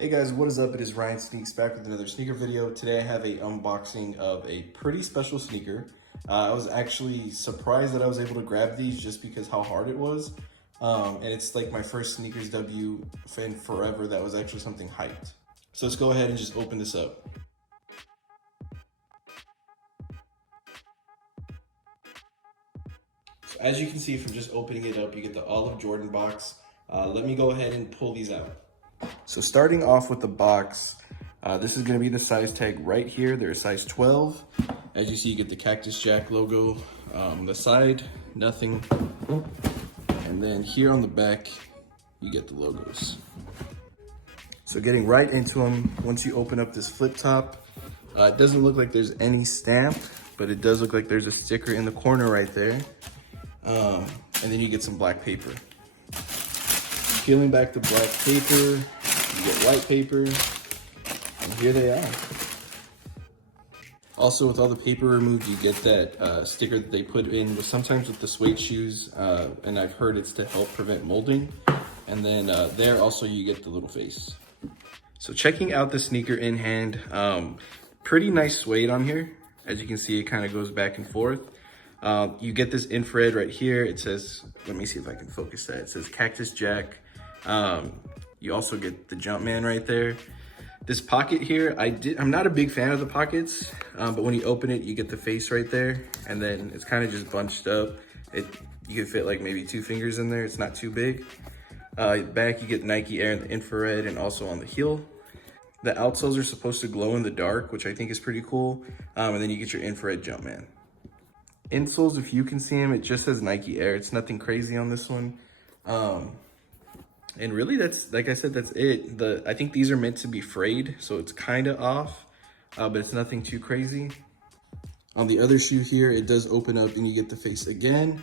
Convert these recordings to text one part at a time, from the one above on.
Hey guys, what is up? It is Ryan Sneaks back with another sneaker video. Today I have a unboxing of a pretty special sneaker. I was actually surprised that I was able to grab these just because how hard it was. And it's like my first sneakers debut in forever that was actually something hyped. So let's go ahead and just open this up. So as you can see from just opening it up, you get the Olive Jordan box. Let me go ahead and pull these out. So starting off with the box, this is gonna be the size tag right here. They're a size 12. As you see, you get the Cactus Jack logo. The side, nothing. And then here on the back, you get the logos. So getting right into them, once you open up this flip top, it doesn't look like there's any stamp, but it does look like there's a sticker in the corner right there. And then you get some black paper. Peeling back the black paper, you get white paper, and here they are. Also, with all the paper removed, you get that sticker that they put in with sometimes with the suede shoes, and I've heard it's to help prevent molding. And then there also you get the little face. So checking out the sneaker in hand, pretty nice suede on here. As you can see, it kind of goes back and forth. You get this infrared right here. It says, let me see if I can focus that. It says Cactus Jack. You also get the Jumpman right there. This pocket here, I'm not a big fan of the pockets, but when you open it, you get the face right there, and then it's kind of just bunched up. You can fit like maybe 2 fingers in there. It's not too big. Back, you get Nike Air in the infrared and also on the heel. The outsoles are supposed to glow in the dark, which I think is pretty cool. And then you get your infrared Jumpman. Insoles, if you can see them, it just says Nike Air. It's nothing crazy on this one. And really, that's, like I said, that's it. I think these are meant to be frayed, so it's kind of off, but it's nothing too crazy. On the other shoe here, it does open up and you get the face again.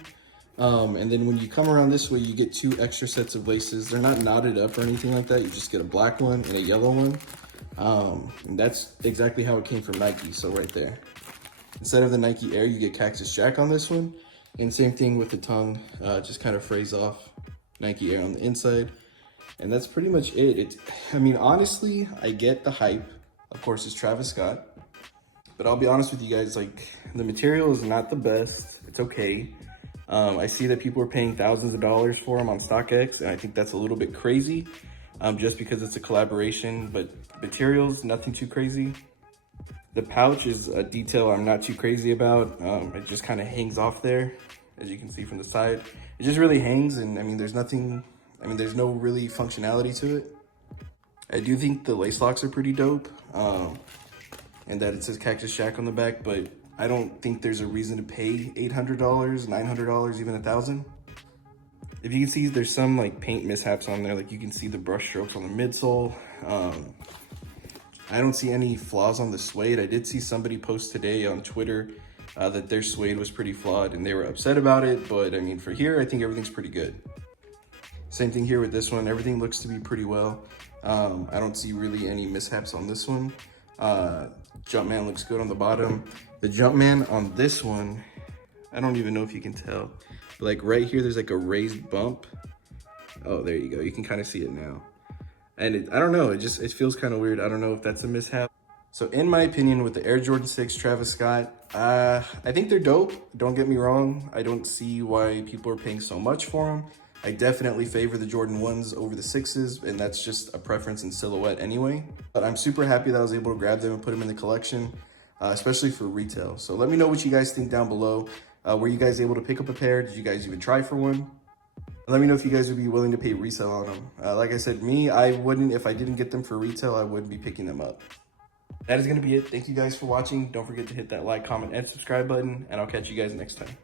And then when you come around this way, you get 2 extra sets of laces. They're not knotted up or anything like that. You just get a black one and a yellow one. And that's exactly how it came from Nike, so right there. Instead of the Nike Air, you get Cactus Jack on this one. And same thing with the tongue, just kind of frays off. Nike Air on the inside. And that's pretty much it. I mean, honestly, I get the hype. Of course, it's Travis Scott. But I'll be honest with you guys, like, the material is not the best. It's okay. I see that people are paying thousands of dollars for them on StockX, and I think that's a little bit crazy, just because it's a collaboration. But materials, nothing too crazy. The pouch is a detail I'm not too crazy about. It just kind of hangs off there, as you can see from the side. It just really hangs, and I mean, there's no really functionality to it. I do think the lace locks are pretty dope, and that it says Cactus Jack on the back, but I don't think there's a reason to pay $800, $900, even $1,000. If you can see, there's some like paint mishaps on there. Like you can see the brush strokes on the midsole. I don't see any flaws on the suede. I did see somebody post today on Twitter that their suede was pretty flawed and they were upset about it. But I mean, for here, I think everything's pretty good. Same thing here with this one. Everything looks to be pretty well. I don't see really any mishaps on this one. Jumpman looks good on the bottom. The Jumpman on this one, I don't even know if you can tell. But like right here, there's like a raised bump. Oh, there you go. You can kind of see it now. And I don't know, it feels kind of weird. I don't know if that's a mishap. So in my opinion, with the Air Jordan 6 Travis Scott, I think they're dope. Don't get me wrong. I don't see why people are paying so much for them. I definitely favor the Jordan 1s over the 6s, and that's just a preference in silhouette anyway. But I'm super happy that I was able to grab them and put them in the collection, especially for retail. So let me know what you guys think down below. Were you guys able to pick up a pair? Did you guys even try for one? Let me know if you guys would be willing to pay resale on them. Like I said, I wouldn't. If I didn't get them for retail, I wouldn't be picking them up. That is going to be it. Thank you guys for watching. Don't forget to hit that like, comment, and subscribe button, and I'll catch you guys next time.